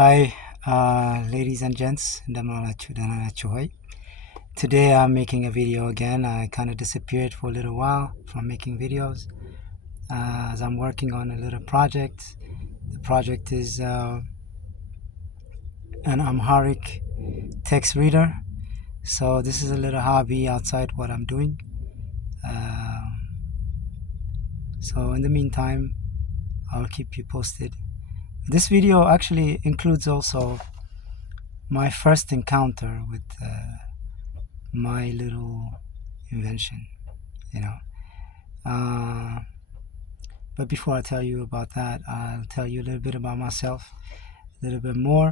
Hi, ladies and gents. ደህና ናችሁ ሆይ? Today I'm making a video again. I kind of disappeared for a little while from making videos as I'm working on a little project. The project is an Amharic text reader. So this is a little hobby outside what I'm doing. So in the meantime, I'll keep you posted. This video actually includes also my first encounter with my little invention, you know. But before I tell you about that, I'll tell you a little bit about myself, a little bit more.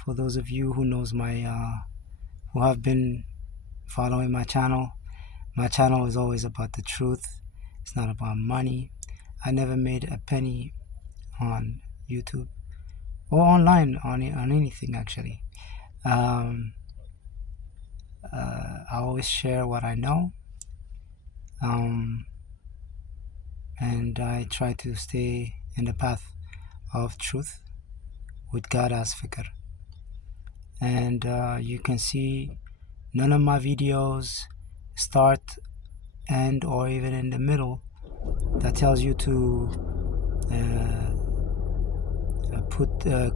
For those of you who knows who have been following my channel is always about the truth. It's not about money. I never made a penny on YouTube or online on anything actually. I always share what I know, and I try to stay in the path of truth with God as fikr. And you can see none of my videos start, end, or even in the middle that tells you to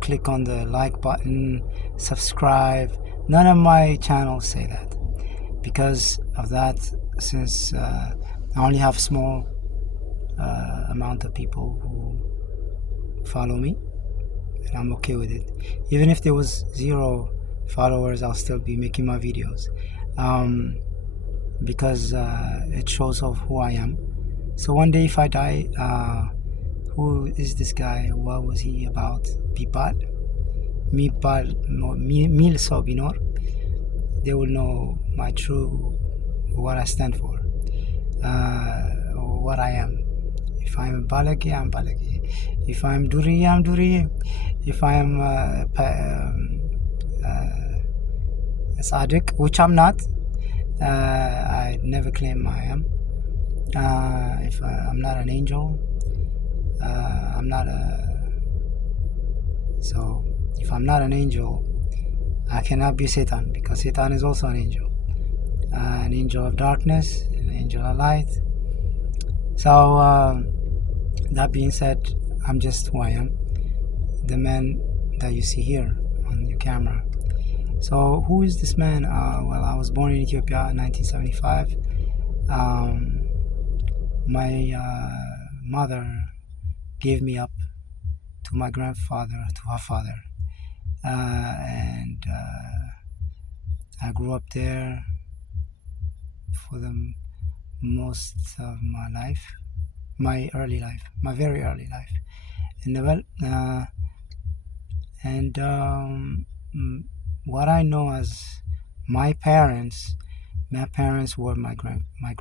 click on the like button, subscribe. None of my channels say that. Because of that, since I only have small amount of people who follow me, and I'm okay with it. Even if there was 0 followers, I'll still be making my videos because it shows of who I am. So one day if I die, who is this guy? What was he about? Mil so binor. They will know my true, what I stand for, or what I am. If I'm balagi, I'm balagi. If I'm duriye, I'm duriye. If I'm sadiq, which I'm not, I never claim I am. If I'm not an angel, I'm not so if I'm not an angel, I cannot be Satan, because Satan is also an angel of darkness, an angel of light. So that being said, I'm just who I am, the man that you see here on your camera. So who is this man? Well, I was born in Ethiopia in 1975. My mother gave me up to my grandfather, to her father, and I grew up there for the most of my life, my very early life in the well, and what I know as my parents were my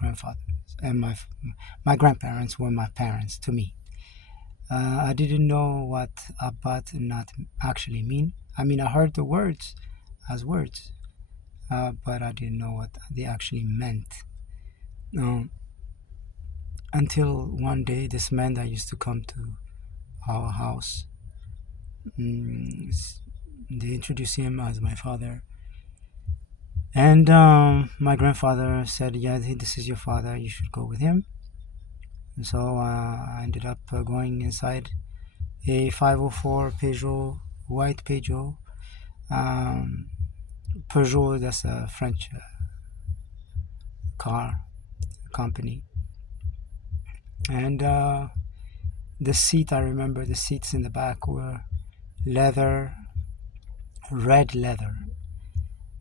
grandfathers, and my grandparents were my parents to me. I didn't know what abat not actually mean. I mean, I heard the words as words, but I didn't know what they actually meant. Until one day, this man that used to come to our house, they introduced him as my father. And my grandfather said, yeah, this is your father, you should go with him. And so I ended up going inside a 504 Peugeot, white Peugeot. Peugeot, that's a French car company. And the seat, I remember the seats in the back were red leather.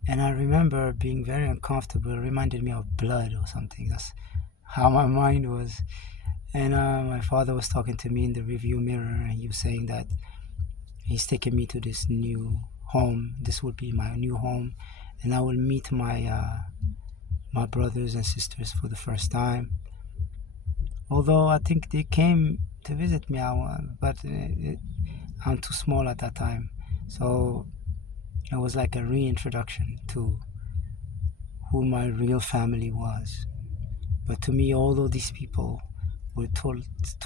And I remember being very uncomfortable. It reminded me of blood or something. That's how my mind was. And my father was talking to me in the review mirror, and he was saying that he's taking me to this new home. This will be my new home, and I will meet my brothers and sisters for the first time. Although I think they came to visit me, but I'm too small at that time. So it was like a reintroduction to who my real family was. But to me, although these people were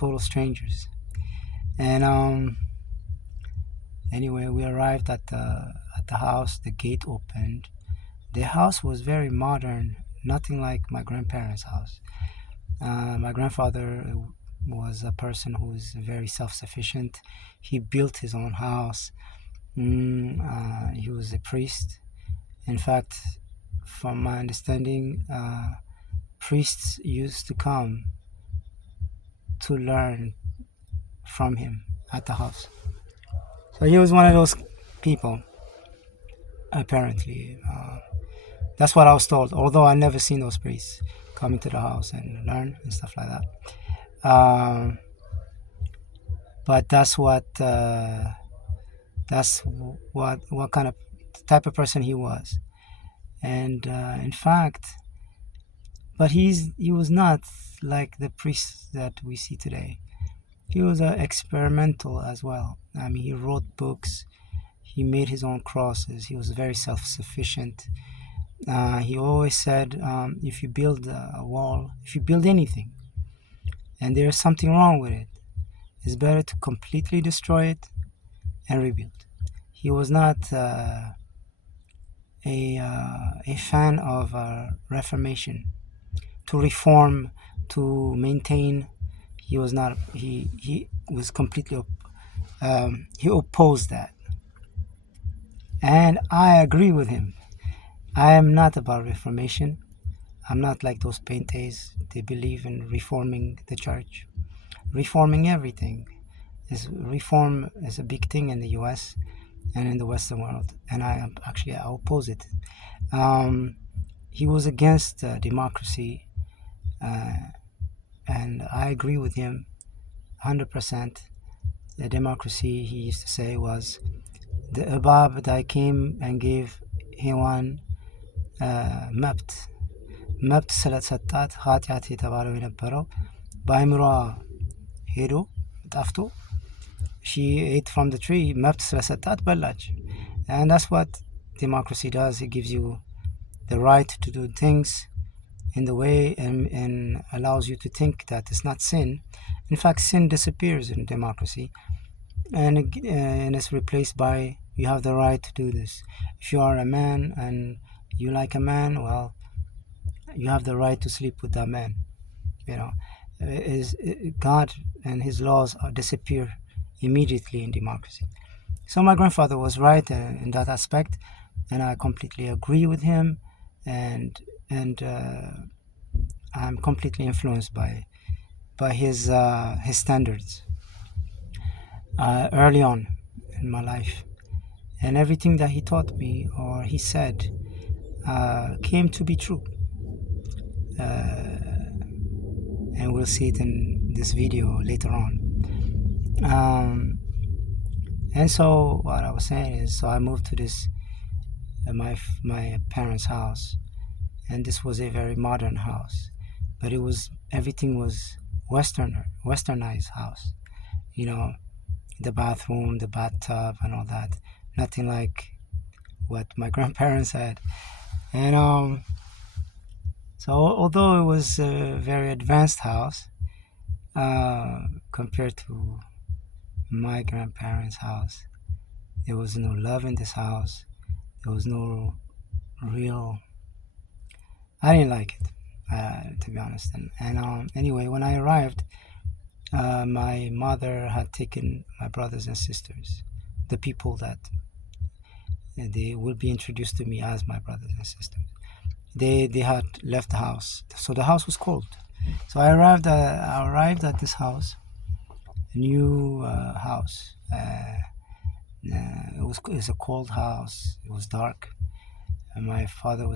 total strangers, and Anyway, we arrived at the house. The gate opened. The house was very modern, nothing like my grandparents' house. My grandfather was a person who was very self-sufficient. He built his own house. He was a priest. In fact, from my understanding, priests used to come to learn from him at the house. So he was one of those people, apparently. That's what I was told, although I never seen those priests come into the house and learn and stuff like that. But that's what kind of type of person he was. And in fact, but he was not like the priests that we see today. He was experimental as well. I mean, he wrote books. He made his own crosses. He was very self-sufficient. He always said, if you build a wall, if you build anything, and there's something wrong with it, it's better to completely destroy it and rebuild. He was not a fan of reformation, to reform, to maintain. He was not. He was completely. He opposed that, and I agree with him. I am not about reformation. I'm not like those paintes. They believe in reforming the church, reforming everything. Reform is a big thing in the U.S. and in the Western world, and I oppose it. He was against democracy, and I agree with him 100%. The democracy, he used to say, was the እባብ that came and gave ሔዋን መብት ስለሰጣት ኃጢአት የተባለው የነበረው በአእምሯ ሄዶ ጠፍቶ she ate from the tree መብት ስለሰጣት በላች. And that's what democracy does. It gives you the right to do things in the way and allows you to think that it's not sin. In fact, sin disappears in democracy, and it's replaced by you have the right to do this. If you are a man and you like a man, well, you have the right to sleep with that man. You know, God and His laws disappear immediately in democracy. So my grandfather was right in that aspect, and I completely agree with him, and I'm completely influenced by his standards early on in my life, and everything that he taught me or he said came to be true, and we'll see it in this video later on. And so what I was saying is, so I moved to this my parents' house, and this was a very modern house, but everything was westernized house. You know, the bathroom, the bathtub, and all that. Nothing like what my grandparents had. And so although it was a very advanced house compared to my grandparents' house, there was no love in this house. There was no real. I didn't like it, to be honest. And anyway, when I arrived, my mother had taken my brothers and sisters, the people that they will be introduced to me as my brothers and sisters. They had left the house, so the house was cold. So I arrived at this house, a new house. It was a cold house. It was dark. And my father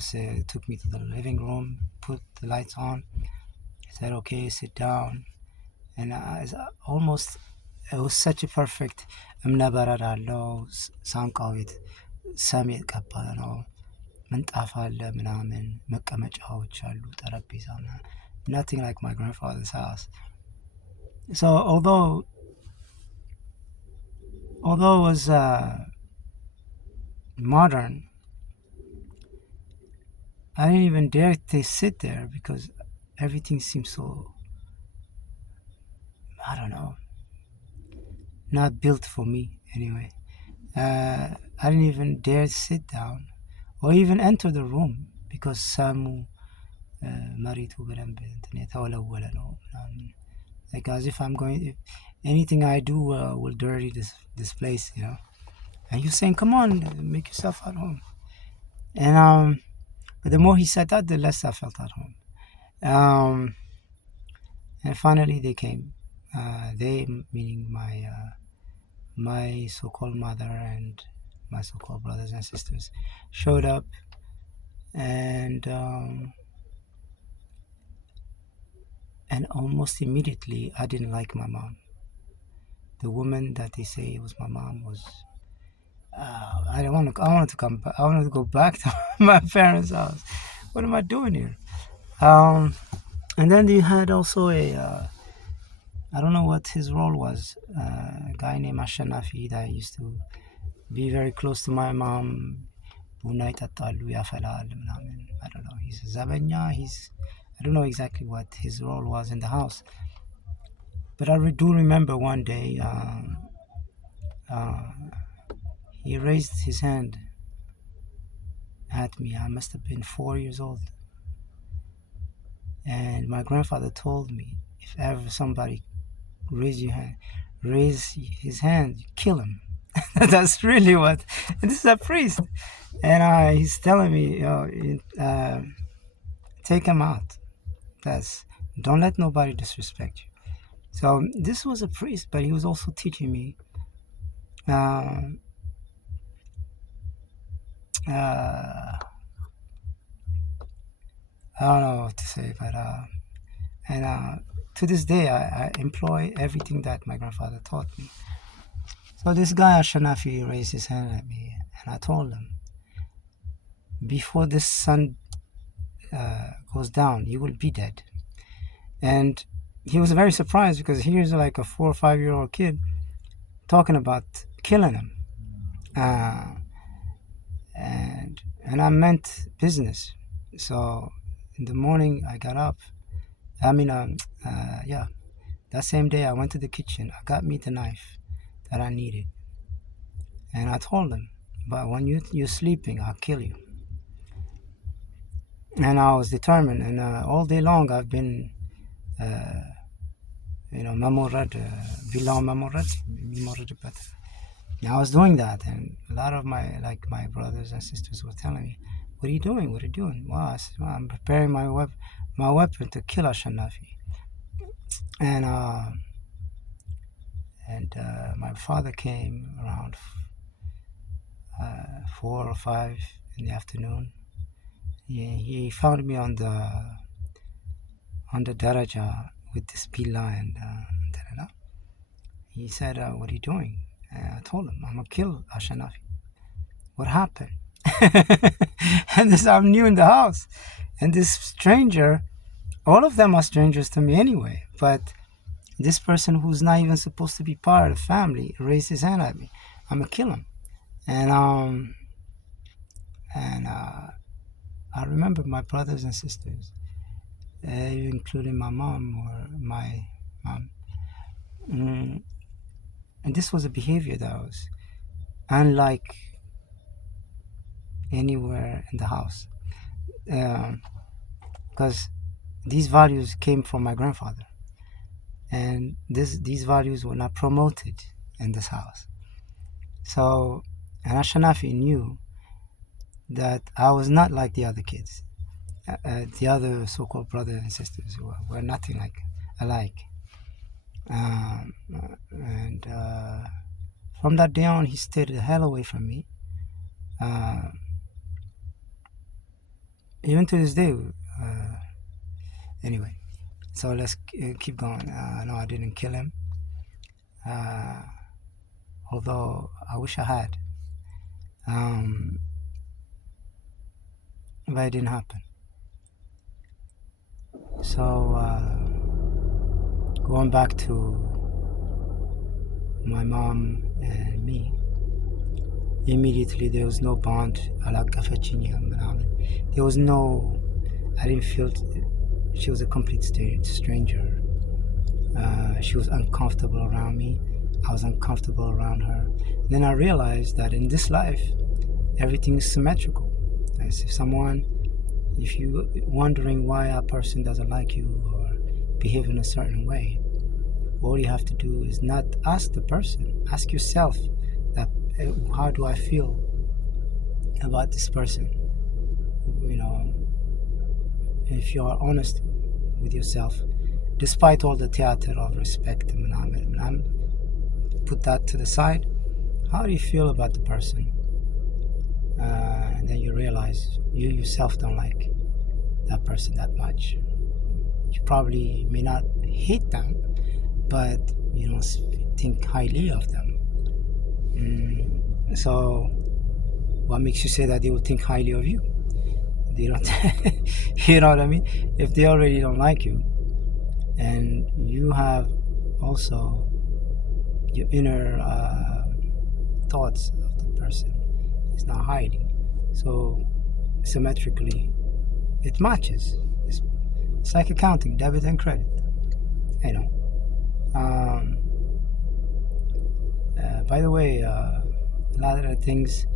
took me to the living room, put the lights on. He said, "Okay, sit down." And it was such a perfect እምነበረድ አለው ሳንቃው ቤት ሰም የተቀባ ነው ምንጣፍ አለ ምናምን መቀመጫዎች አሉ ጠረጴዛ ምናምን nothing like my grandfather's house. So although it was modern, I didn't even dare to sit there because everything seemed so, I don't know, not built for me anyway. I didn't even dare sit down or even enter the room because ሳሙ መሬቱ በደንብ እንትን የተወለወለ ነው ምናምን like as if I'm going if anything I do will dirty this place, you know. And he was saying, come on, make yourself at home. And but the more he said that, the less I felt at home. And finally they came. They, meaning my so-called mother and my so-called brothers and sisters, showed up. And almost immediately I didn't like my mom. The woman that they say was my mom was I wanted to come back. I wanted to go back to my parents' house. What am I doing here? And then they had also I don't know what his role was, a guy named Ashanafi that used to be very close to my mom. ቡና ይጠጣሉ ያፈላል ምናምን I don't know, he's a ዘበኛ, I don't know exactly what his role was in the house, but I do remember one day he raised his hand at me. I must have been 4 years old, and my grandfather told me, if ever somebody raise his hand, kill him. That's really what, and this is a priest, and he's telling me, take him out. Don't let nobody disrespect you. So this was a priest, but he was also teaching me I don't know what to say, but and to this day I employ everything that my grandfather taught me. So this guy Ashanafi raised his hand at me, and I told him, before the sun goes down, you will be dead. And he was very surprised, because here's like a 4 or 5 year old kid talking about killing him, and I meant business. So in the morning I got up. That same day I went to the kitchen. I got me the knife that I needed, and I told him, but when you're sleeping, I'll kill you. And I was determined, and all day long I've been መሞረድ ቪላውን መሞረድ የሚሞረድበት. I was doing that, and a lot of my brothers and sisters were telling me, what are you doing? What are you doing? Wow, I said, well, I'm preparing my weapon to kill Ashanafi. And my father came around 4 or 5 in the afternoon. He found me on the daraja with this pila, and he said, what are you doing? And I told him, I'm gonna kill Ashanafi. What happened? And this, I'm new in the house, and this stranger, all of them are strangers to me anyway, but this person who's not even supposed to be part of the family raised his hand at me. I'm gonna kill him. And I remember my brothers and sisters, including my mom, and this was a behavior that was unlike anywhere in the house, because these values came from my grandfather, and these values were not promoted in this house. So, and Ashanafi knew that I was not like the other kids, the other so-called brothers and sisters who were nothing alike. And from that day on, he stayed the hell away from me. Even to this day. Anyway, so let's keep going. No, I didn't kill him, although I wish I had. But it didn't happen. So going back to my mom and me, immediately there was no bond. There was no, I didn't feel, she was a complete stranger. She was uncomfortable around me. I was uncomfortable around her. Then I realized that in this life, everything is symmetrical. As if you wondering why a person doesn't like you or behave in a certain way, all you have to do is not ask the person, ask yourself that how do I feel about this person? You know, if you are honest with yourself, despite all the theater of respect and put that to the side, how do you feel about the person? And then you realize you yourself don't like that person that much. You probably may not hate them, but you don't think highly of them. So what makes you say that they will think highly of you? They don't. You know what I mean? If they already don't like you, and you have also your inner thoughts of the person is not highly, so symmetrically it matches. It's like accounting, debit and credit. You know. Um, by the way, a lot of the things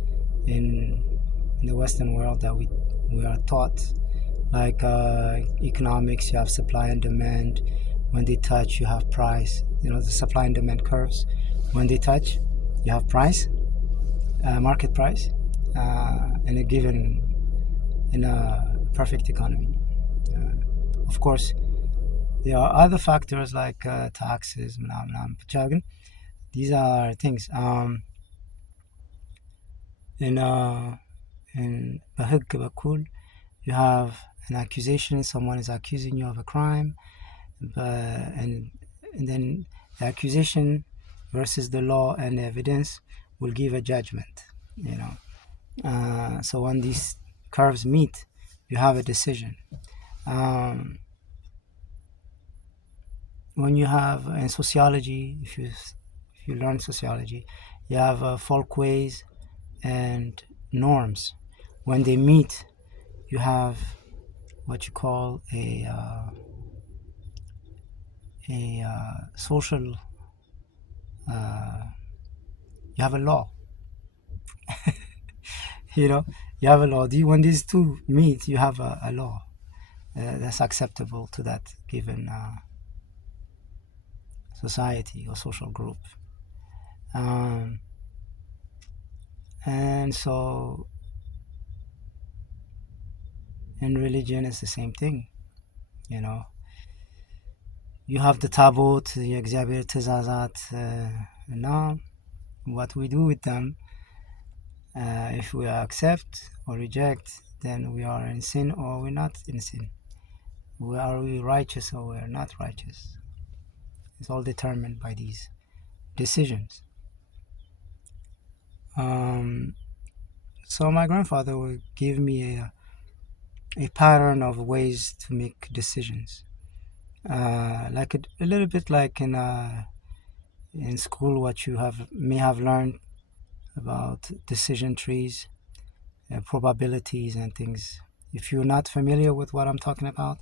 in in the Western world that we are taught, like economics, you have supply and demand. When they touch, you have price. You know the supply and demand curves. When they touch, you have price, market price, in a given in a perfect economy. Of course, there are other factors like taxes, these are things. In in بحق بقول, you have an accusation. Someone is accusing you of a crime, but and then the accusation versus the law and the evidence will give a judgment. You know, so when these curves meet, you have a decision. When you have in sociology, if you learn sociology, you have folkways and norms. When they meet, you have what you call a social. You have a law. You know, you have a law. When these two meet, you have a law that's acceptable to that given society or social group. Um, and so in religion, it's the same thing. You know, you have the tabut, the እግዚአብሔር ትእዛዛት, now what we do with them, if we accept or reject, then we are in sin or we're not in sin. Are we righteous or we're not righteous? It's all determined by these decisions. So my grandfather would give me a pattern of ways to make decisions, like a little bit like in school, what you may have learned about decision trees, probabilities and things. If you're not familiar with what I'm talking about,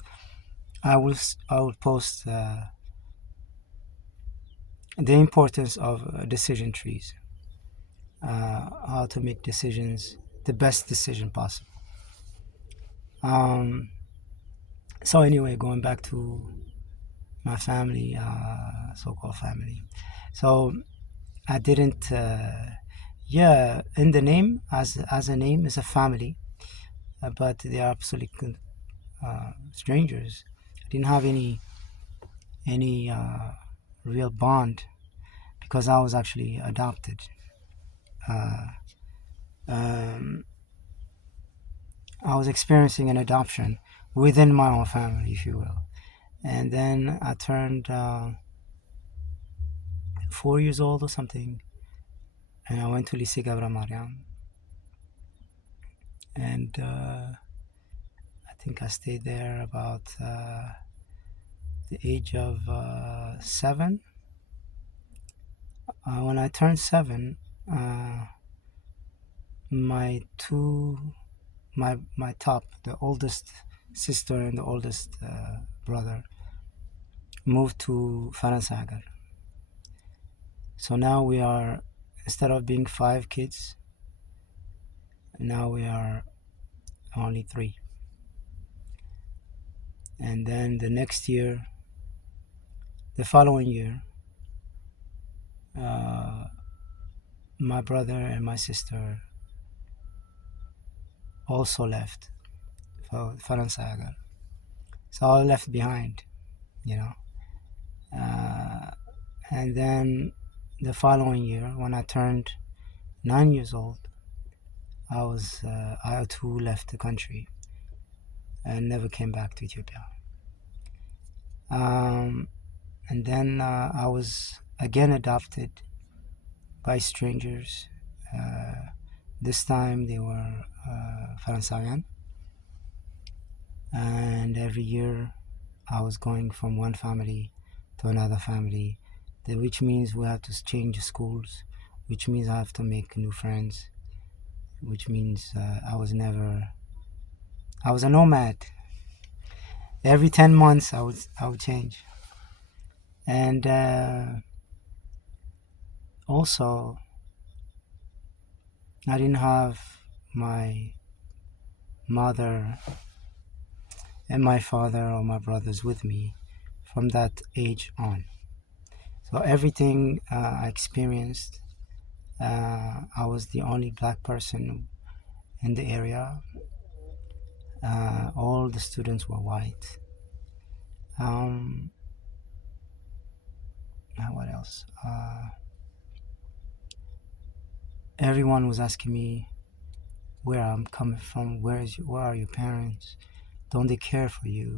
I will post the importance of decision trees, how to make decisions, the best decision possible. So anyway, going back to my family, so-called family. So I didn't. Yeah, in the name, as a name, is a family, but they are absolutely strangers. I didn't have any real bond because I was actually adopted. I was experiencing an adoption within my own family, if you will. And then I turned 4 years old or something, and I went to Lycée Gabra Mariam. And I think I stayed there about the age of 7. When I turned 7, my top, the oldest sister and the oldest brother, moved to Faransagar. So now we are, instead of being 5 kids, now we are only 3. And then the next year, the following year, uh, my brother and my sister also left for Faransaga. So I left behind, you know. Uh, and then the following year, when I turned 9 years old, I too left the country and never came back to Ethiopia. Um, and then I was again adopted by strangers. This time they were Faransayan, and every year I was going from one family to another family, which means we have to change schools, which means I have to make new friends, which means I was a nomad. Every 10 months I would change. And also I didn't have my mother and my father or my brothers with me from that age on. So everything I experienced, I was the only black person in the area. All the students were white. What else? Everyone was asking me where I'm coming from. Where are your parents? Don't they care for you?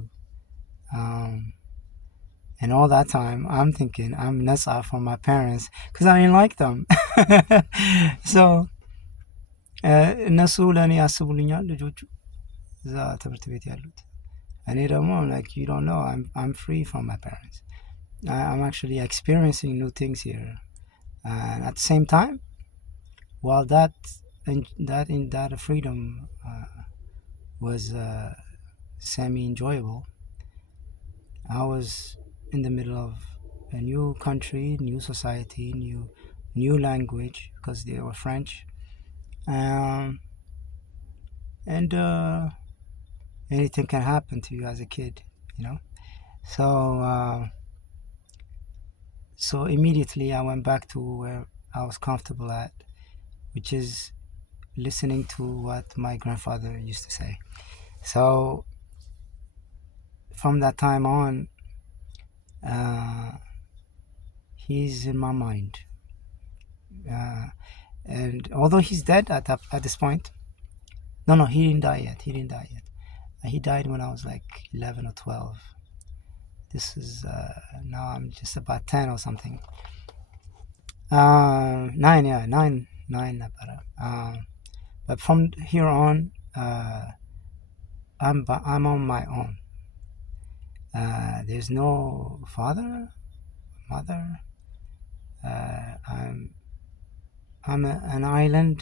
And all that time, I'm thinking I'm nasa from my parents because I didn't like them. So እነሱ ለእኔ ያስቡልኛል ልጆቹ እዛ ትምህርት ቤት ያሉት። እኔ ደግሞ like you don't know, I'm free from my parents. I'm actually experiencing new things here, and at the same time, while that freedom was semi enjoyable, I was in the middle of a new country, new society, new language because they were French, and anything can happen to you as a kid, you know. So immediately I went back to where I was comfortable at, which is listening to what my grandfather used to say. So from that time on, he's in my mind. And although he's dead at this point, no, he didn't die yet. He died when I was like 11 or 12. This is now I'm just about 10 or something. 9, yeah, 9. But from here on, I'm on my own. There's no father, mother. I'm an island.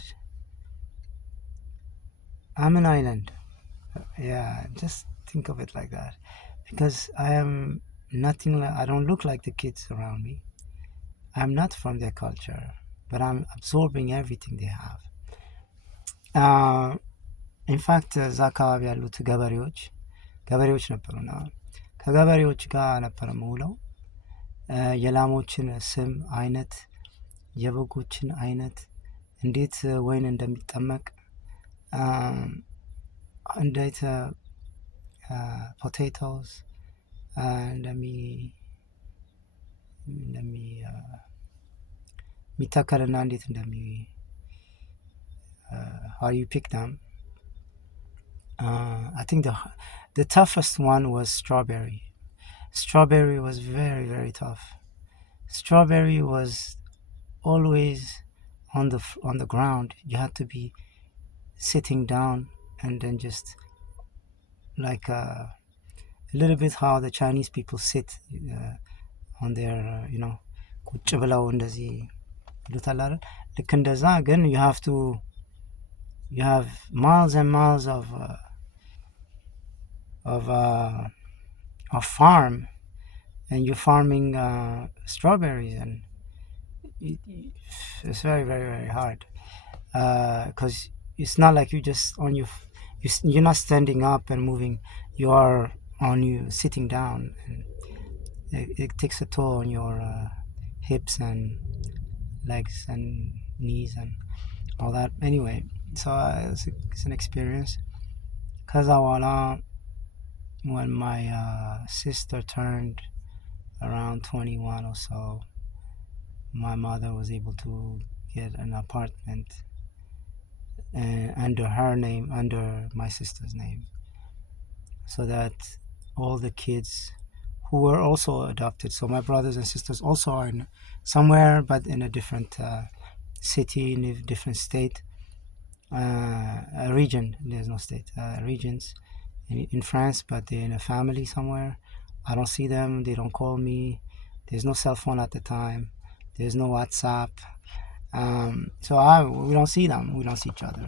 I'm an island. Yeah, just think of it like that. Because I am nothing like, I don't look like the kids around me. I'm not from their culture, but I'm absorbing everything they have. In fact, እዛ አካባቢ ያሉት ገበሬዎች ነበሩና ከገበሬዎች ጋር ነበር የምውለው። የላሞችን ስም አይነት፣ የበጎችን አይነት፣ እንዴት ወይን እንደሚጠመቅ፣ እንዴት potatoes እንደሚተከልና እንዴት how you pick them. I think the toughest one was strawberry. Strawberry was very, very tough. Strawberry was always on the ground. You had to be sitting down and then just like a little bit how the Chinese people sit on their ቁጭ ብለው እንደዚህ ይሉታል አይደል? ልክ እንደዛ ግን you have miles and miles of farm, and you're farming strawberries, and it's very, very, very hard, because it's not like you just on your you're not standing up and moving. You are on you sitting down, and it takes a toll on your hips and legs and knees and all that. Anyway, so it's an experience. ከዛ በኋላ when my sister turned around 21 or so, my mother was able to get an apartment under her name, under my sister's name, so that all the kids who were also adopted, so my brothers and sisters also are in somewhere but in a different city, in a different state, a region, there's no state, regions in France, but they're in a family somewhere. I don't see them, they don't call me, there's no cell phone at the time, there's no WhatsApp, so we don't see them, we don't see each other,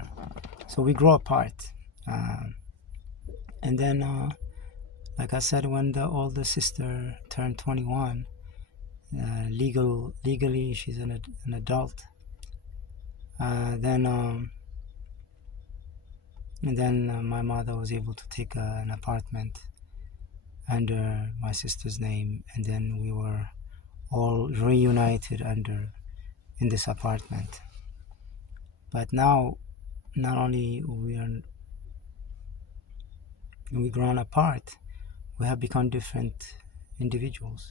so we grow apart. And then like I said, when the older sister turned 21, legally she's an adult, then and then my mother was able to take an apartment under my sister's name, and then we were all reunited in this apartment. But now, not only we grown apart, we have become different individuals.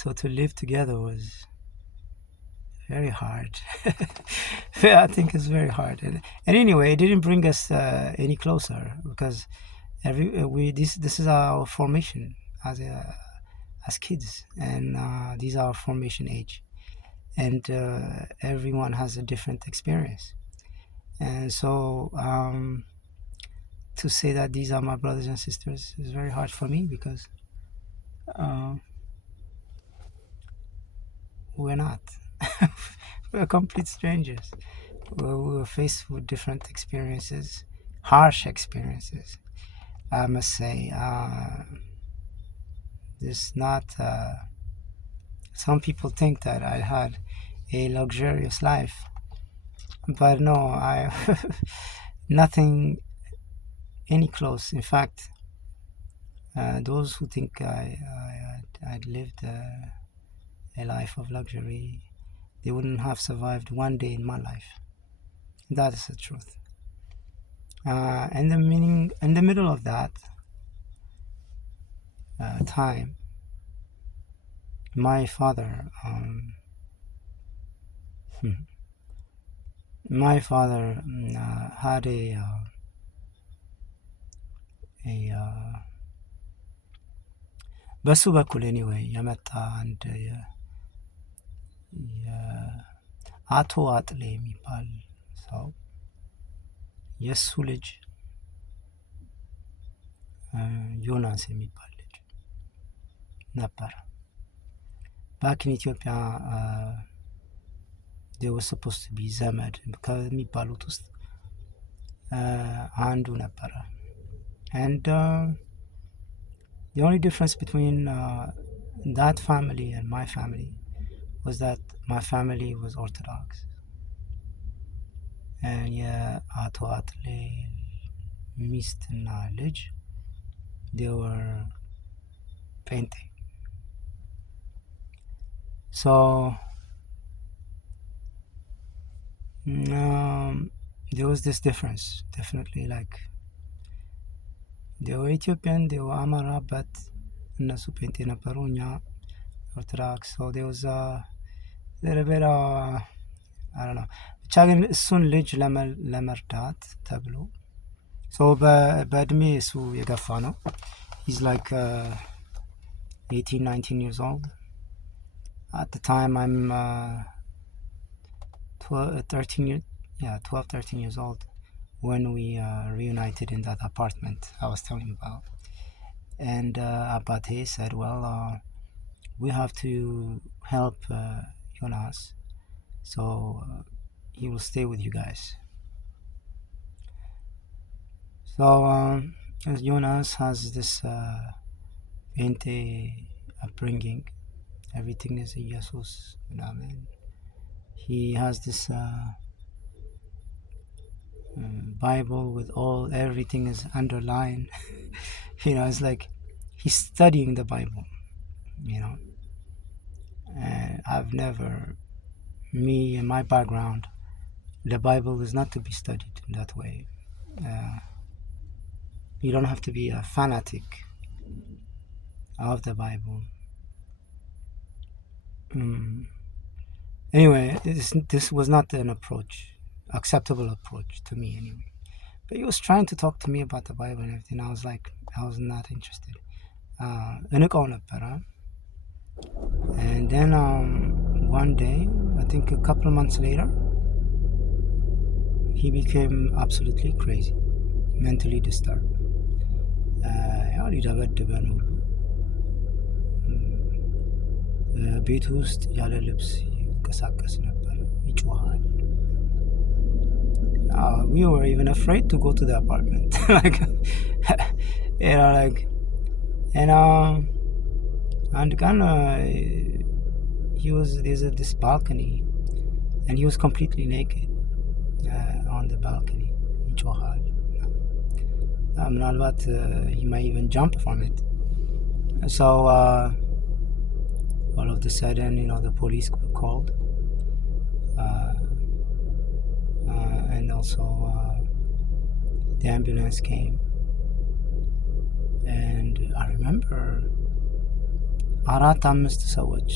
So to live together was very hard. I think it's very hard. And anyway, it didn't bring us any closer, because this is our formation as kids, and these are our formation age, and everyone has a different experience. And so to say that these are my brothers and sisters is very hard for me, because we're not. We're complete strangers. We were faced with different experiences, harsh experiences, I must say. There's not. Some people think that I had a luxurious life, but no, I nothing any close. In fact, those who think I'd lived a life of luxury, they wouldn't have survived one day in my life. That is the truth. And the meaning in the middle of that time, my father had በሱ በኩል ኤኒዌይ የመጣ አንድ አቶ አጥሌ የሚባል ሰው የእሱ ልጅ ዮናስ የሚባል ልጅ ነበር። ባክ ኢን ኢትዮጵያ they were supposed to be ዘመድ ከሚባሉት ውስጥ አንዱ ነበረ. And the only difference between that family and my family was that my family was Orthodox, and የአቶ አጥሌ ሚስትና ልጅ they were painting. So there was this difference, definitely. Like, they were Ethiopian, they were Amara, but እነሱ ፔንቴ ነበሩ፣ እኛ ኦርቶዶክስ. So there was a little bit I don't know. ብቻ ግን እሱን ልጅ ለመርዳት ተብሎ በእድሜ እሱ የገፋ ነው. He's like 18-19 years old. At the time I'm 13 years old when we reunited in that apartment I was telling you about. And Abate said, well, we have to help Jonas, so he will stay with you guys. So Jonas has this ጴንጤ upbringing. Everything is ኢየሱስ ምናምን. He has this Bible with everything is underlined. It's like he's studying the Bible. And I've never, me and my background, the Bible is not to be studied in that way. You don't have to be a fanatic of the Bible. Anyway, this was not an acceptable approach to me anyway. But he was trying to talk to me about the Bible and everything. I was like, I was not interested. እንቀው ነበረ. And then one day, I think a couple of months later, he became absolutely crazy, mentally disturbed. ያው ሊደበድበን ሁሉ ቤት ውስጥ ያለ ልብስ ይንቀሳቀስ ነበር፣ ይጮሃል. We were even afraid to go to the apartment. And kind of there's this balcony, and he was completely naked on the balcony. ይጮሃል. ምናልባት he might even jump from it. So all of a sudden, the police were called, and also the ambulance came. And I remember 4-5 ሰዎች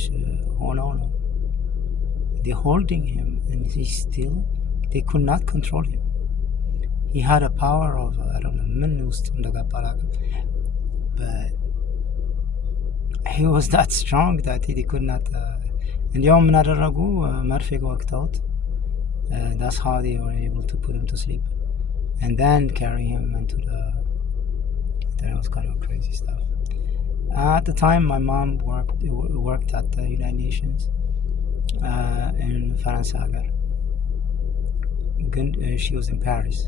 ሆነው ነው they holding him, and they could not control him. He had a power of, I don't know, ምን ውስጥ እንደገባ አላውቅም, but he was that strong that he could not. እንዲያውም ምን አደረጉ? መርፌ ወቅተውት. That's how they were able to put him to sleep, and then carry him into the. Then it was kind of crazy stuff. At the time, my mom worked at the United Nations in France. She was in Paris,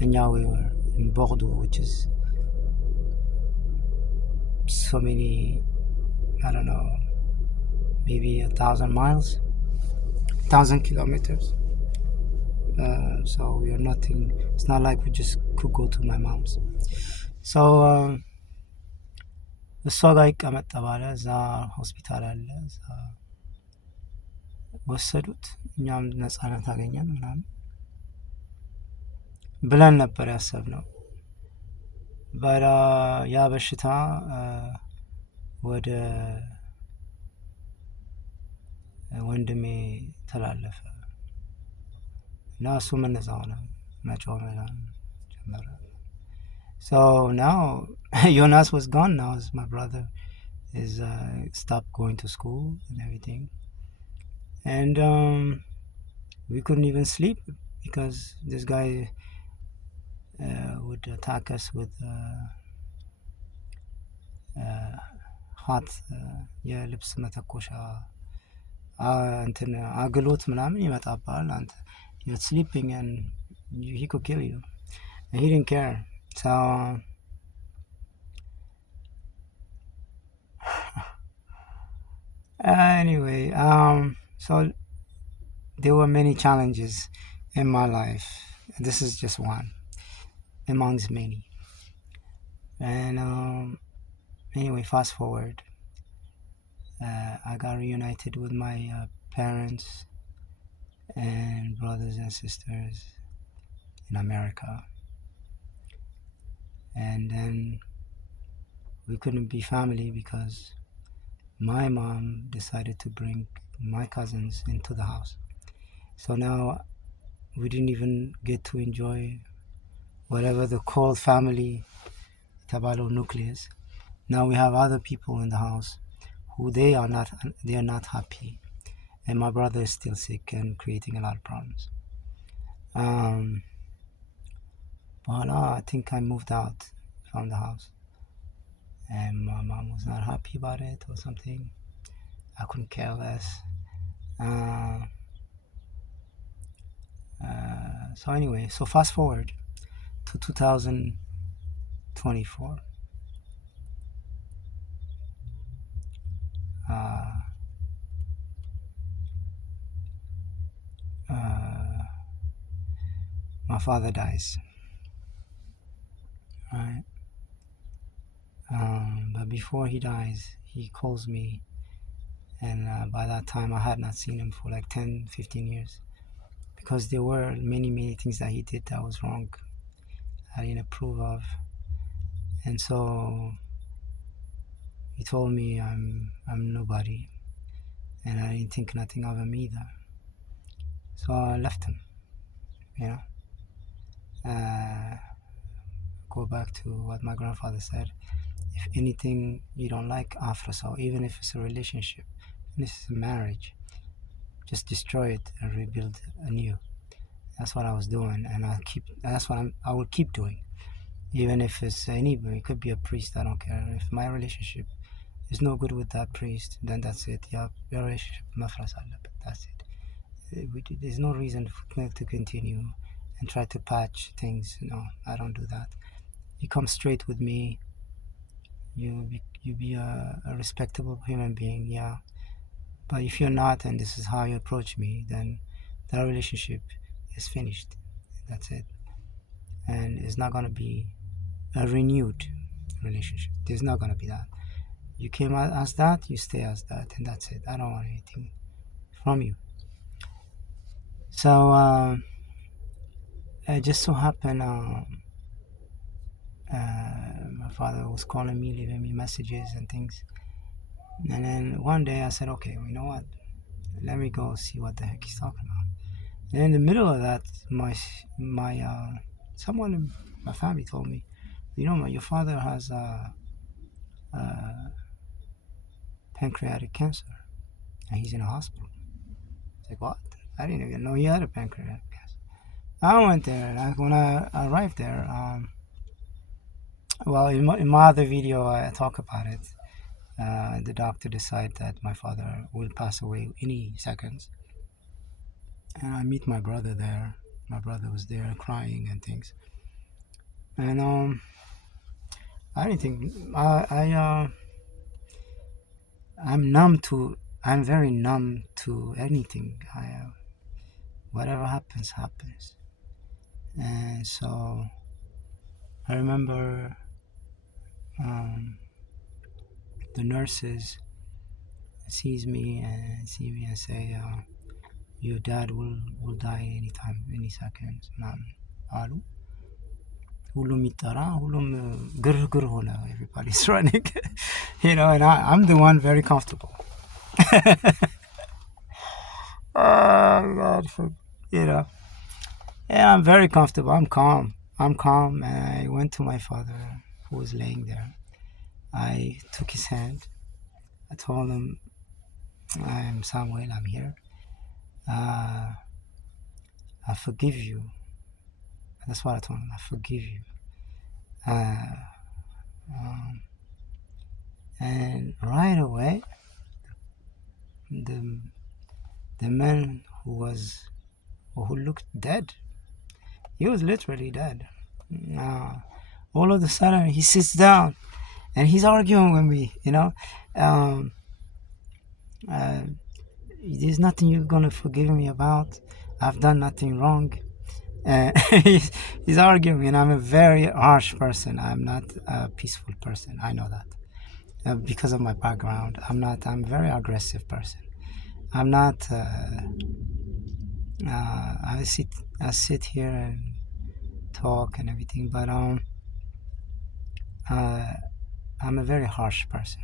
and now we were in Bordeaux, which is so many, I don't know, maybe 1,000 miles, 1,000 kilometers. So we are nothing. It's not like we just could go to my mom's. So እሷ ጋር ይቀመጥ ተባለ። እዛ ሆስፒታል አለ፣ እዛ ወሰዱት። እኛም ነፃነት አገኘን ምናምን ብለን ነበር ያሰብነው። ያ በሽታ ወደ ወንድሜ ተላለፈ እና እሱም እንደዛው ሆነ፣ መጮህ ጀመረ። So now Jonas was gone. Now my brother is stopped going to school and everything, and we couldn't even sleep because this guy would attack us with hot የልብስ መተኮሻ እንትን አግሎት ምናምን ይመጣባል። አንተ you're sleeping and he could kill you, and he didn't care. So anyway, so there were many challenges in my life. This is just one amongst many. And anyway, fast forward, I got reunited with my parents and brothers and sisters in America. And then we couldn't be family because my mom decided to bring my cousins into the house. So now we didn't even get to enjoy whatever the called family, tabalo nucleus. Now we have other people in the house who they are not happy, and my brother is still sick and creating a lot of problems. I think I moved out from the house, and my mom was not happy about it or something. I couldn't care less. So anyway, so fast forward to 2024. uh, uh, my father dies, right? But before he dies, he calls me, and by that time I had not seen him for like 10, 15 years, because there were many things that he did that was wrong, I didn't approve of. And so he told me I'm nobody, and I didn't think nothing of him either. So I left him, you know. Go back to what my grandfather said: if anything you don't like, after, so even if it's a relationship, and if it's a marriage, just destroy it and rebuild anew. That's what I was doing, and that's what I will keep doing, even if it's anybody. It could be a priest, I don't care. If my relationship is no good with that priest, then that's it. Yeah, your relationship mafras alabet. That's it. There's no reason to continue and try to patch things. No, I don't do that. You come straight with me. You be a respectable human being, yeah. But if you're not, and this is how you approach me, then that relationship is finished. That's it. And it's not gonna be a renewed relationship. There's not gonna be that. You came as that, you stay as that, and that's it. I don't want anything from you. So it just so happened, my father was calling me, leaving me messages and things. And then one day I said, okay, you know what? Let me go see what the heck he's talking about. And in the middle of that, my someone in my family told me, you know, your father has pancreatic cancer, and he's in a hospital. It's like, what? I didn't even know he had a pancreatic cancer. I went there, and when I arrived there, well, in my other video, I talk about it. The doctor decided that my father will pass away any seconds. And I meet my brother there. My brother was there crying and things. And I didn't think I'm very numb to anything. Whatever happens, happens. And so I remember the nurses see me and say, your dad will die anytime, any second. አሉ ሁሉም ይጠራ ሁሉም ግርግር ሆነ. Everybody's running. You know, and I'm the one very comfortable. Oh God, you know. Yeah, I'm very comfortable. I'm calm. And I went to my father, who was laying there. I took his hand. I told him, I'm Samuel, I'm here. I forgive you. That's what I told him. I forgive you. And right away, the man who looked dead, he was literally dead. All of a sudden, he sits down, and he's arguing with me. You know, there's nothing you're gonna forgive me about. I've done nothing wrong. He's arguing, and I'm a very harsh person. I'm not a peaceful person. I know that because of my background. I'm a very aggressive person. I'm not. I sit here and talk and everything, but I'm a very harsh person.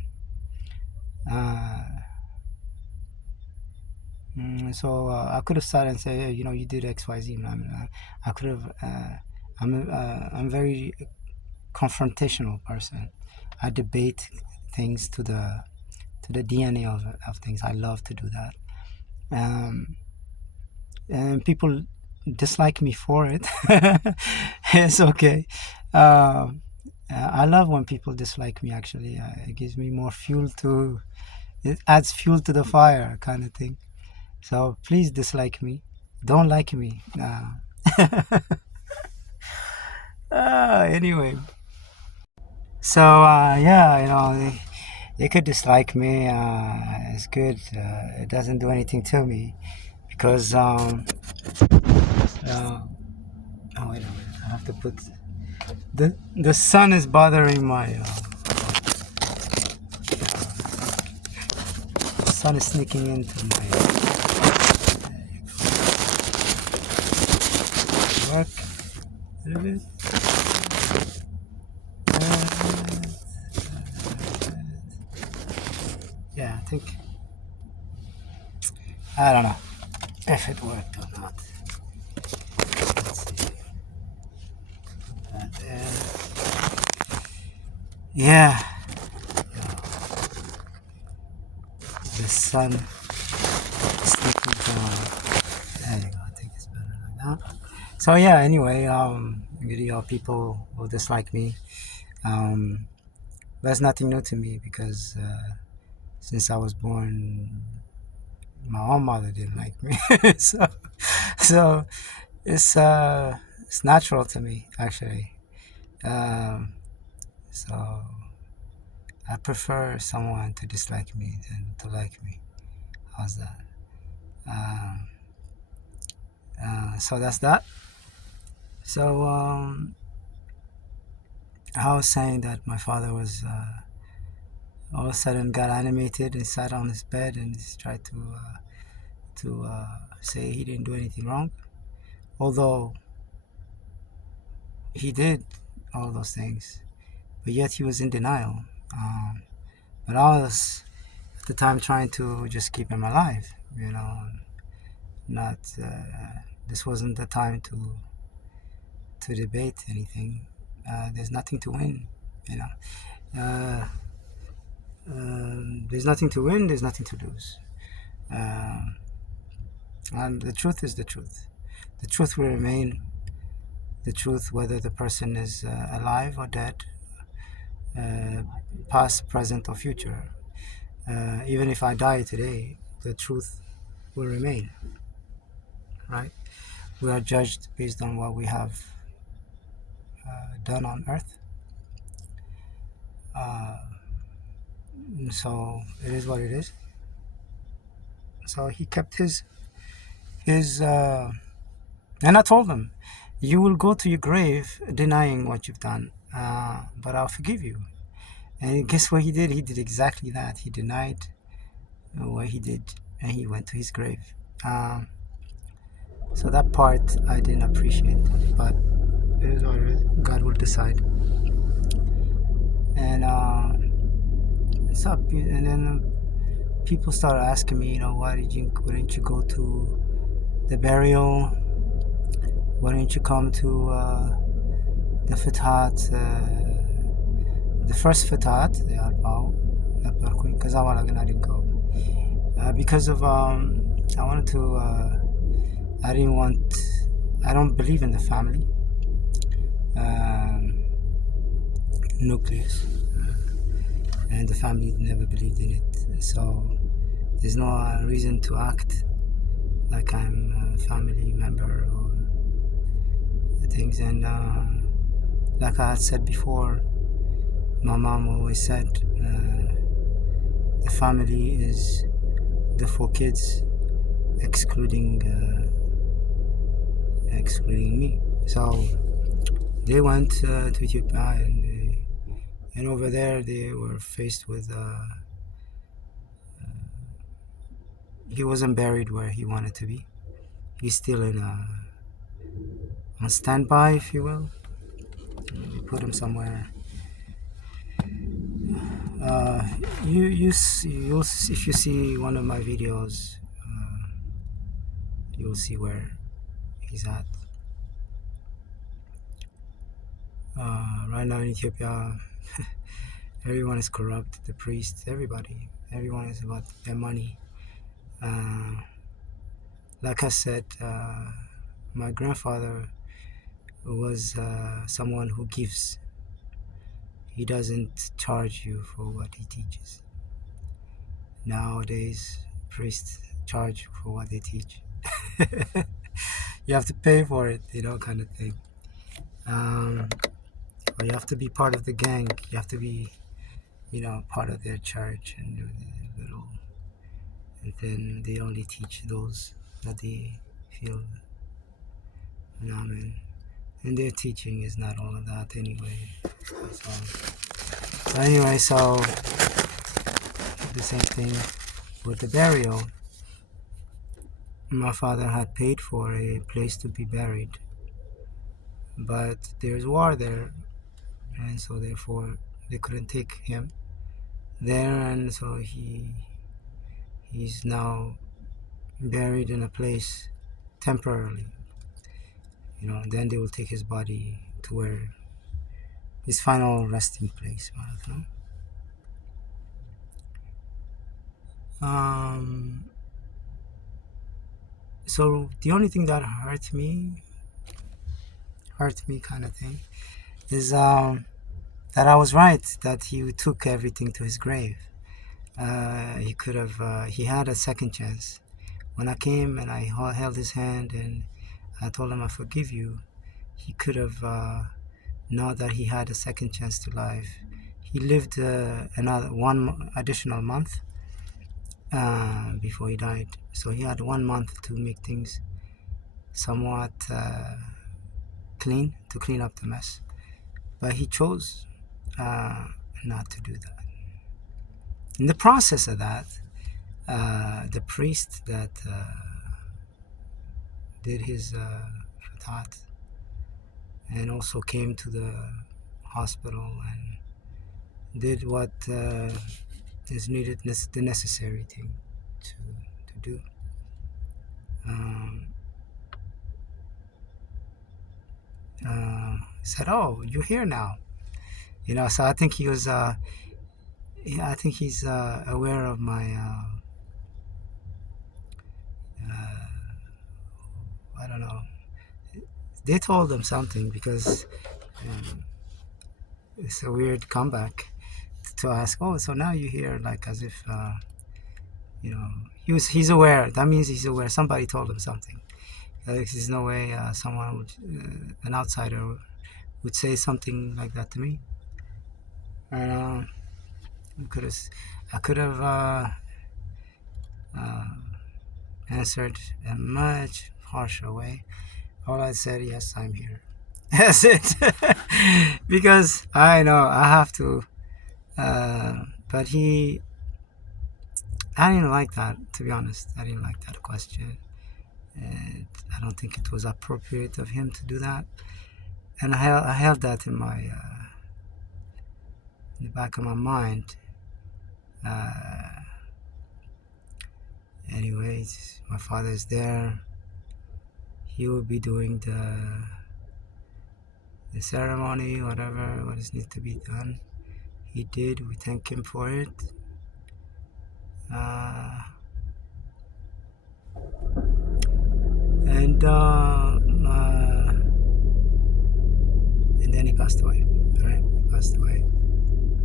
So I could have started and say, you know, you did X, Y, Z. I could have. I'm a very confrontational person. I debate things to the DNA of things. I love to do that. And people dislike me for it. It's okay. I love when people dislike me, actually. It gives me more fuel it adds fuel to the fire, kind of thing. So please dislike me. Don't like me. Anyway. So yeah, you know, They could dislike me. It's good. It doesn't do anything to me because oh wait a minute. I have to put the sun is bothering my. The sun is sneaking into my work a little bit. Yeah, I think I don't know if it worked or not. Let's see. Yeah, the sun is sneaking down. There you go. I think it's better like that. So yeah. Anyway, people will dislike me. That's nothing new to me because since I was born, my own mother didn't like me. so, so it's natural to me actually. Um, so I prefer someone to dislike me than to like me. How's that? Um, so that's that. So I was saying that my father was all of a sudden got animated and sat on his bed and just tried to say he didn't do anything wrong, although he did all those things, but yet he was in denial. But I was at the time trying to just keep him alive, not. This wasn't the time to debate anything. There's nothing to win, you know. There's nothing to win. There's nothing to lose. Um, and the truth is the truth. The truth will remain the truth, whether the person is alive or dead, uh, past, present, or future. Even if I die today, the truth will remain. Right? We are judged based on what we have done on earth. So it is what it is. So he kept his and I told him, you will go to your grave denying what you've done, but I'll forgive you. And guess what he did? He did exactly that. He denied what he did, and he went to his grave. So that part I didn't appreciate, but it is what it is. God will decide. And it's up. And then people started asking me, why didn't you go to the burial? Why didn't you come to the Fitat, the first Fitat, the Arba'u, because I didn't go. Because of, I wanted to, I don't believe in the family nucleus, and the family never believed in it. So there's no reason to act like I'm a family member or things. And like I had said before, my mom always said the family is the 4 kids, excluding me. So they went to Ethiopia, and over there they were faced with he wasn't buried where he wanted to be. He's still on standby, if you will. We put him somewhere. If you see one of my videos, you'll see where he's at. Right now in Ethiopia, everyone is corrupt. The priests, everyone is about their money. Like I said, my grandfather was someone who gives. He doesn't charge you for what he teaches. Nowadays, priests charge for what they teach. You have to pay for it, kind of thing. Or you have to be part of the gang. You part of their church, and little, and then they only teach those that they feel, and their teaching is not all of that anyway. So the same thing with the burial. My father had paid for a place to be buried, but there's war there, and so therefore they couldn't take him there, and so he's now buried in a place temporarily. Then they will take his body to where his final resting place. So the only thing that hurt me kind of thing, is that I was right that he took everything to his grave. He could have, he had a second chance. When I came and I held his hand and I told him I forgive you, he could have, now that he had a second chance to life, he lived another one additional month before he died. So he had 1 month to make things somewhat to clean up the mess. But he chose not to do that. In the process of that, the priest that did his fatat and also came to the hospital and did what is needed, the necessary thing to do. Said, "Oh, you're here now." So I think he was. I think he's aware of my. I don't know. They told him something because it's a weird comeback to ask. Oh, so now you're here, like as if he's aware. That means he's aware. Somebody told him something. There's no way someone would, an outsider, would say something like that to me. And I could have answered in a much harsher way. All I said, yes, I'm here. That's it. Because I know I have to. But I didn't like that, to be honest. I didn't like that question. And I don't think it was appropriate of him to do that. And I held that in the back of my mind. Anyways, my father is there. He will be doing the ceremony, what is need to be done. He did. We thank him for it. And then he passed away. All right, he passed away.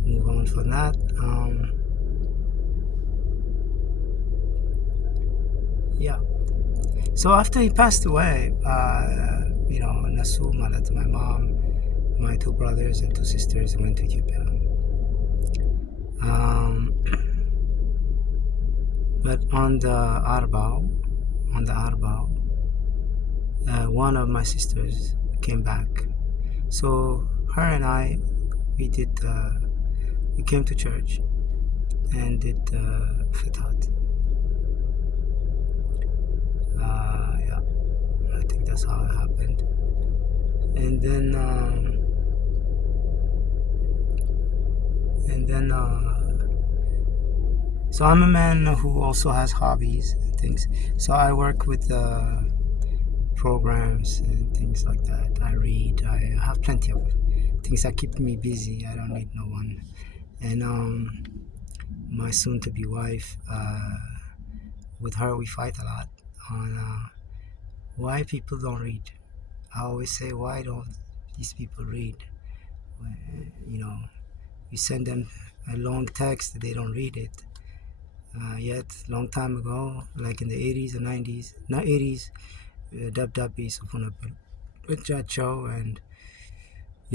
Move on from that. Yeah. So after he passed away, Nasu, my mom, my 2 brothers and 2 sisters went to Ethiopia. But on the Arbao, one of my sisters came back. So her and I, we came to church and did fatat. Yeah, I think that's how it happened. And then so I'm a man who also has hobbies and things. So I work with programs and things like that. I read. I have plenty of things that keep me busy. I don't need no one. And my soon-to-be wife, with her we fight a lot on why people don't read. I always say, why don't these people read? You send them a long text, they don't read it. Yet, long time ago, like in the 80s or 90s, not 80s, Dab Dab is upon a show, and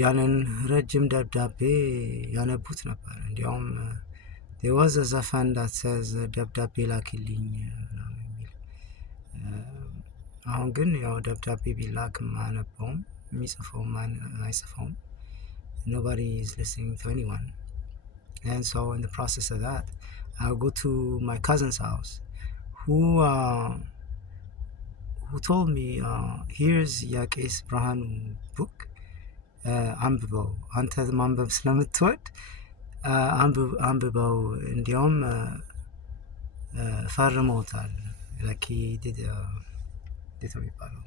ያንን ረጅም ደብዳቤ ያነቡት ነበር። እንዲያውም there was a ዘፈን that says ደብዳቤ ላኪልኝ ምናምን የሚል። አሁን ግን ያው ደብዳቤ ቢላክም አያነበውም፣ የሚጽፈውም አይጽፈውም። Nobody is listening to anyone. And so in the process of that, I'll go to my cousin's house who told me, here's የቄስ ብርሃኑ book, አንብበው አንተ ማንበብ ስለምትወድ አንብበው፣ እንዲያውም ፈርመውታል። like he did የሚባለው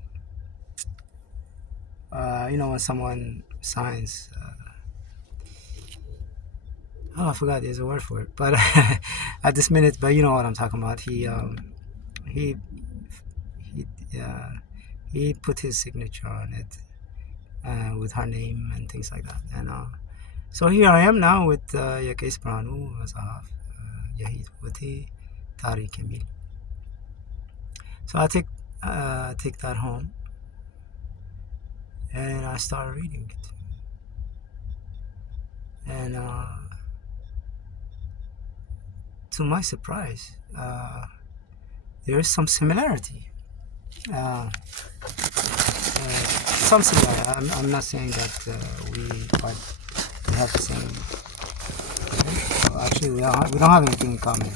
you know when someone signs I forgot there's a word for it, but at this minute, but you know what I'm talking about. He put his signature on it with her name and things like that. And so here I am now with የቄስ ብርሃኑ መጽሐፍ የህይወቴ ታሪክ የሚል. So I take that home and I started reading it. And to my surprise, there is some similarity. Some similarity. I'm not saying that we have the same. Actually, we don't have anything in common.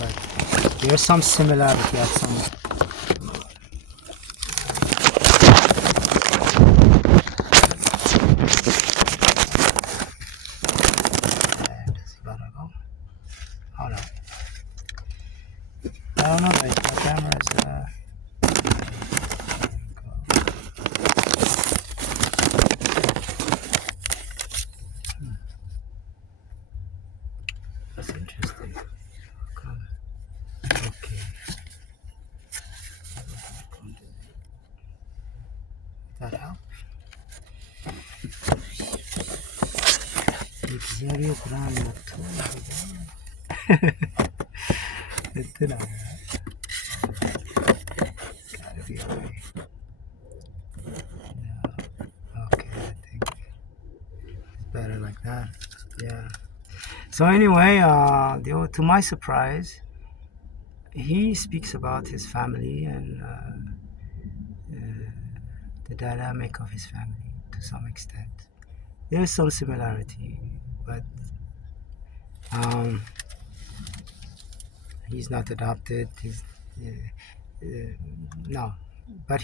But there's some similarity at some. I don't know, like my camera is that's interesting. Okay. That help? እግዚአብሔር ብርሃን መጥቶ እንትን አለ። Gotta be away. Okay, I think it's better like that. Yeah. So anyway, to my surprise, he speaks about his family and the dynamic of his family to some extent. There is some similarity, but he's not adopted. He's no, but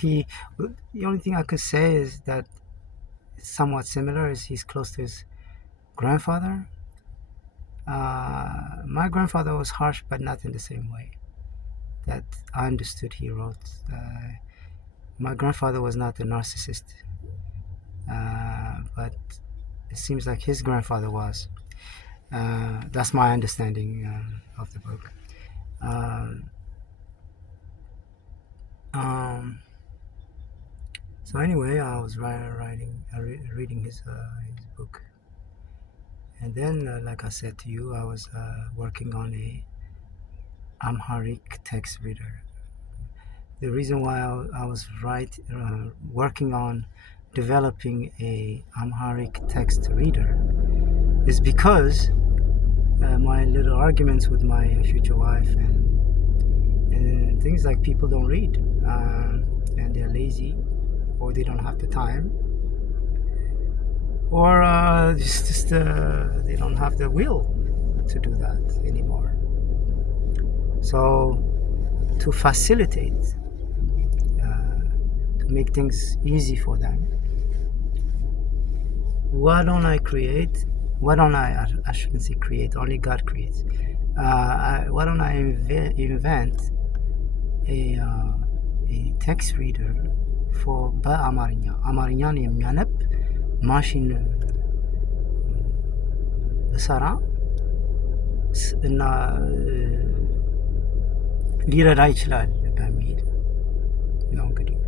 the only thing I could say is that it's somewhat similar is he's close to his grandfather. My grandfather was harsh, but not in the same way that I understood he wrote. My grandfather was not a narcissist, but it seems like his grandfather was. That's my understanding of the book. So anyway, I was reading his book, and then, like I said to you, I was working on a Amharic text reader. The reason why I was working on developing a Amharic text reader is because my little arguments with my future wife and things like people don't read and they're lazy or they don't have the time or just they don't have the will to do that anymore. So to facilitate, to make things easy for them, why don't I shouldn't say create, only God creates. Why don't I invent a text reader for አማርኛን የሚያነብ ማሽን በሰራ እና ሊረዳ ይችላል በሚል ነው እንግዲህ.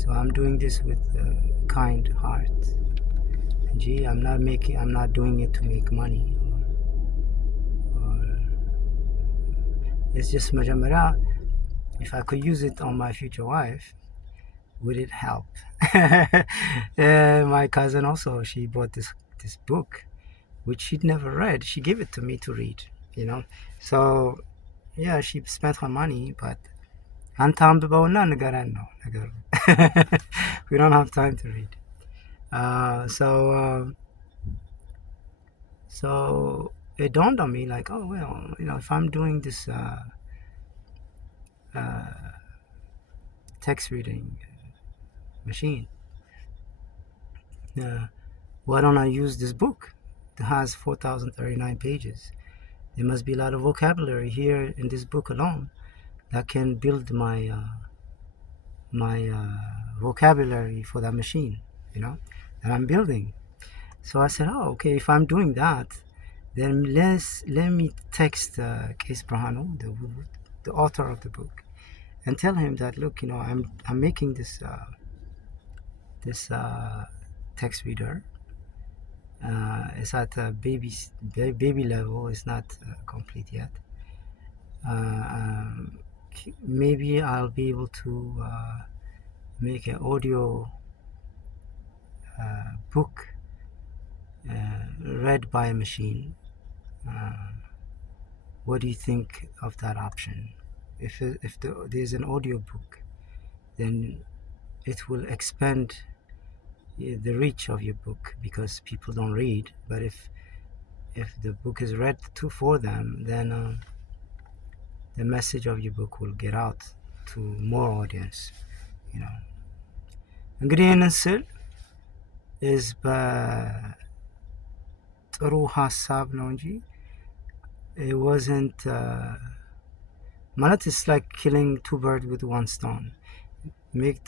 So I'm doing this with a kind heart. I'm not doing it to make money. Or it's just መጀመሪያ if I could use it on my future wife, would it help? My cousin also, she bought this book which she'd never read. She gave it to me to read, you know. So yeah, she spent her money, but አንተ አንብበውና ንገረን ነው ነገሩ። We don't have time to read. So it dawned on me like, oh well, if I'm doing this uh, text reading machine, uh, why don't I use this book? It has 4,039 pages. There must be a lot of vocabulary here in this book alone that can build my vocabulary for that machine, that I'm building. So I said, oh, okay, if I'm doing that, then let me text Case Brahanu, the author of the book, and tell him that, look, I'm making this text reader. It's at a baby level. It's not complete yet. Um, Maybe I'll be able to make an audio book read by a machine. What do you think of that option? If there's an audio book, then it will expand the reach of your book because people don't read. But if the book is read for them, then the message of your book will get out to more audience. እንግዲህ ይህንን ስል is በጥሩ ሀሳብ ነው እንጂ it wasn't ማለት it's like killing two birds with one stone. Make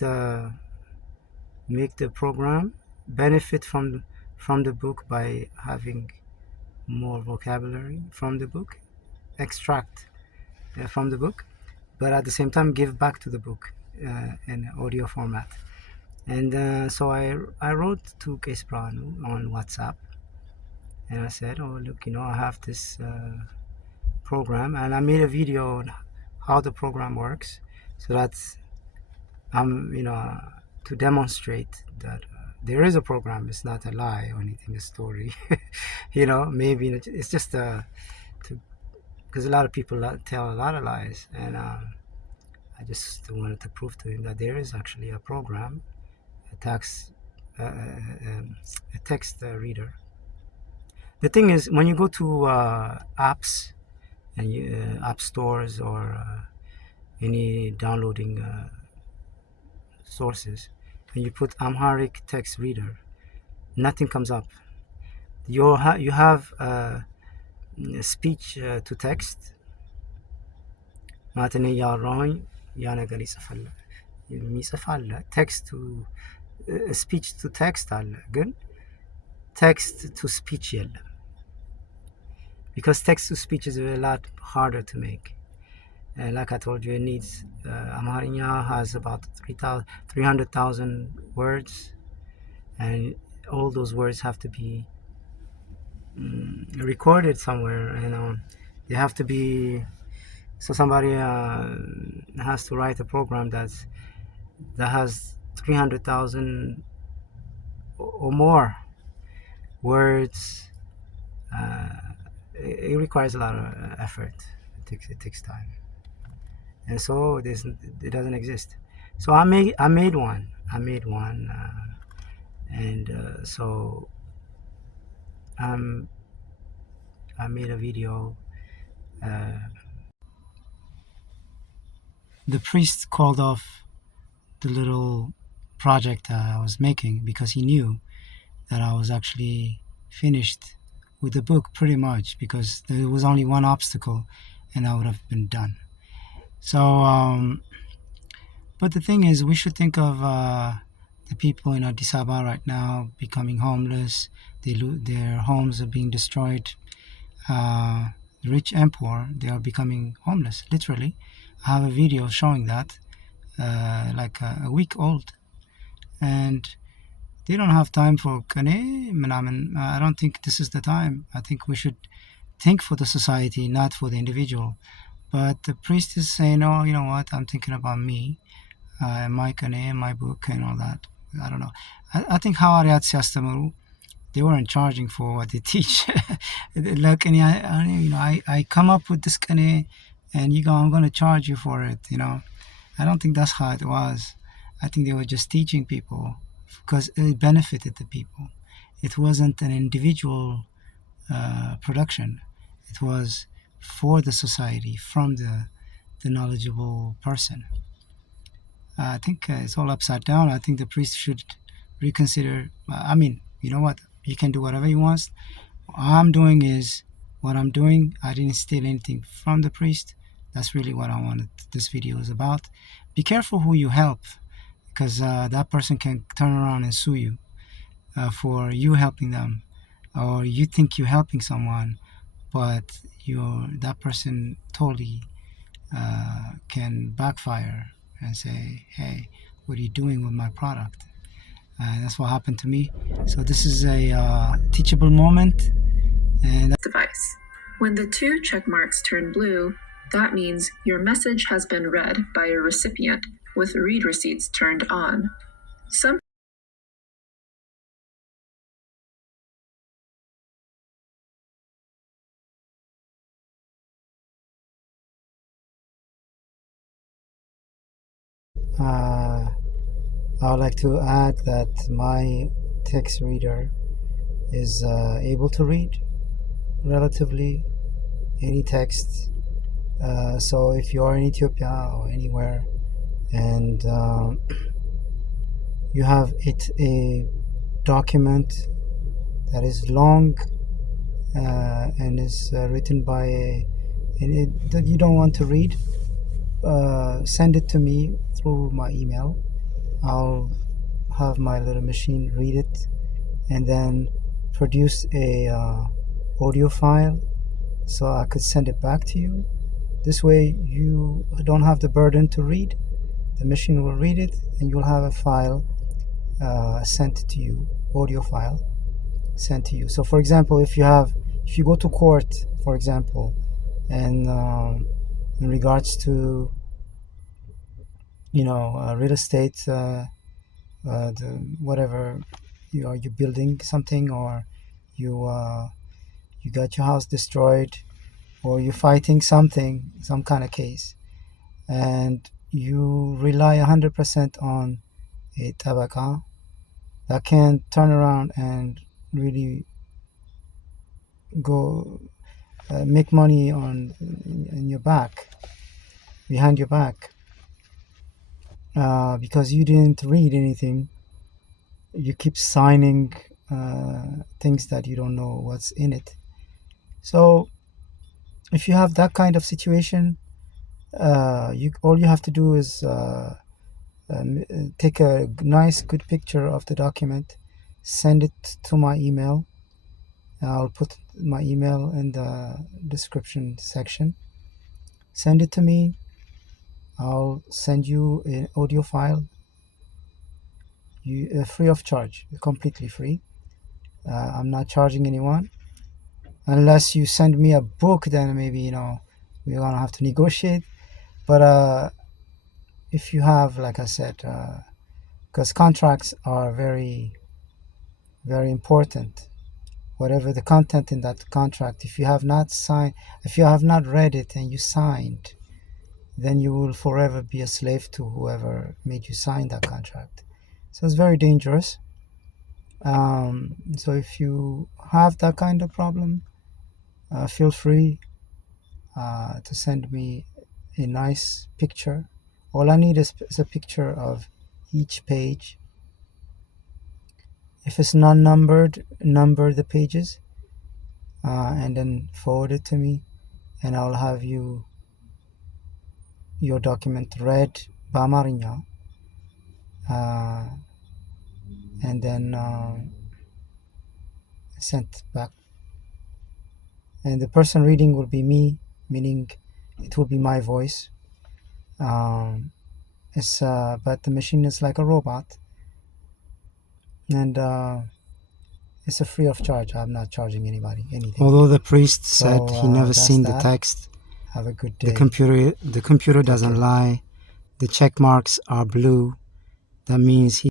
the program benefit from the book by having more vocabulary from the book, extract from the book, but at the same time give back to the book in audio format. And so I wrote to Case Pranu on WhatsApp, and I said, oh look, I have this program, and I made a video on how the program works, so that's to demonstrate that there is a program. It's not a lie or anything, a story. Maybe it's just because a lot of people tell a lot of lies, and I just wanted to prove to him that there is actually a program, a text reader. The thing is, when you go to apps and app stores or any downloading sources, and you put Amharic text reader, nothing comes up. You have speech to text. ማለት እኔ እያወራሁኝ ያ ነገር የሚጽፍ አለ። ቴክስት ቱ ስፒች ቱ ቴክስት አለ፣ ግን ቴክስት ቱ ስፒች የለም። because text to speech is a lot harder to make. Like I told you, it needs Amharinya has about 300,000 words, and all those words have to be recorded somewhere, they have to be, so somebody has to write a program that has 300,000 or more words. It requires a lot of effort. It takes time, and so it doesn't exist. So I made one, and so I made a video. The priest called off the little project I was making because he knew that I was actually finished with the book pretty much, because there was only one obstacle and I would have been done. So but the thing is, we should think of the people in Addis Ababa right now becoming homeless. Their homes are being destroyed. Rich and poor, they are becoming homeless, literally. I have a video showing that, like a week old, and they don't have time for kane manaman. I don't think this is the time. I think we should think for the society, not for the individual. But the priest is saying, oh, you know what, I'm thinking about me. my book and all that. I don't know. I think ሐዋርያት ሲያስተምሩ they weren't charging for what they teach. ለቅኔ I come up with this ቅኔ and I'm going to charge you for it, I don't think that's how it was. I think they were just teaching people because it benefited the people. It wasn't an individual production. It was for the society, from the knowledgeable person. I think it's all upside down. I think the priest should reconsider. I mean, you know what? He can do whatever he wants. All I'm doing is what I'm doing. I didn't steal anything from the priest. That's really what I wanted this video is about. Be careful who you help, because that person can turn around and sue you for you helping them, or you think you're helping someone, but that person totally can backfire and say, hey, what are you doing with my product? And that's what happened to me. So this is a teachable moment. And device. When the 2 check marks turn blue, that means your message has been read by a recipient with read receipts turned on. Some I would like to add that my text reader is able to read relatively any text. So if you are in Ethiopia or anywhere and you have a document that is long and is written by that you don't want to read, send it to me through my email. I'll have my little machine read it and then produce a audio file so I could send it back to you. This way you don't have the burden to read. The machine will read it and you'll have a file sent to you, audio file sent to you. So for example, if you go to court, for example, and in regards to real estate, whatever, you're building something, or you got your house destroyed, or you're fighting some kind of case, and you rely 100% on a tabaka that can turn around and really go make money in your back, behind your back, because you didn't read anything. You keep signing things that you don't know what's in it. So if you have that kind of situation, all you have to do is take a nice good picture of the document, send it to my email. I'll put my email in the description section. Send it to me. I'll send you an audio file, free of charge, completely free. I'm not charging anyone. Unless you send me a book, then maybe we're gonna have to negotiate. But if you have, like I said, because contracts are very, very important. Whatever the content in that contract, if you have not read it and you signed, then you will forever be a slave to whoever made you sign that contract. So it's very dangerous. So if you have that kind of problem, feel free to send me a nice picture. All I need is a picture of each page. If it's non-numbered, number the pages, and then forward it to me, and I'll have your document read በአማርኛ, and then sent back. And the person reading will be me, meaning it will be my voice. But the machine is like a robot, and it's a free of charge. I'm not charging anybody anything. Although the priest said he never seen the text. Have a good day. The computer doesn't lie. The check marks are blue. That means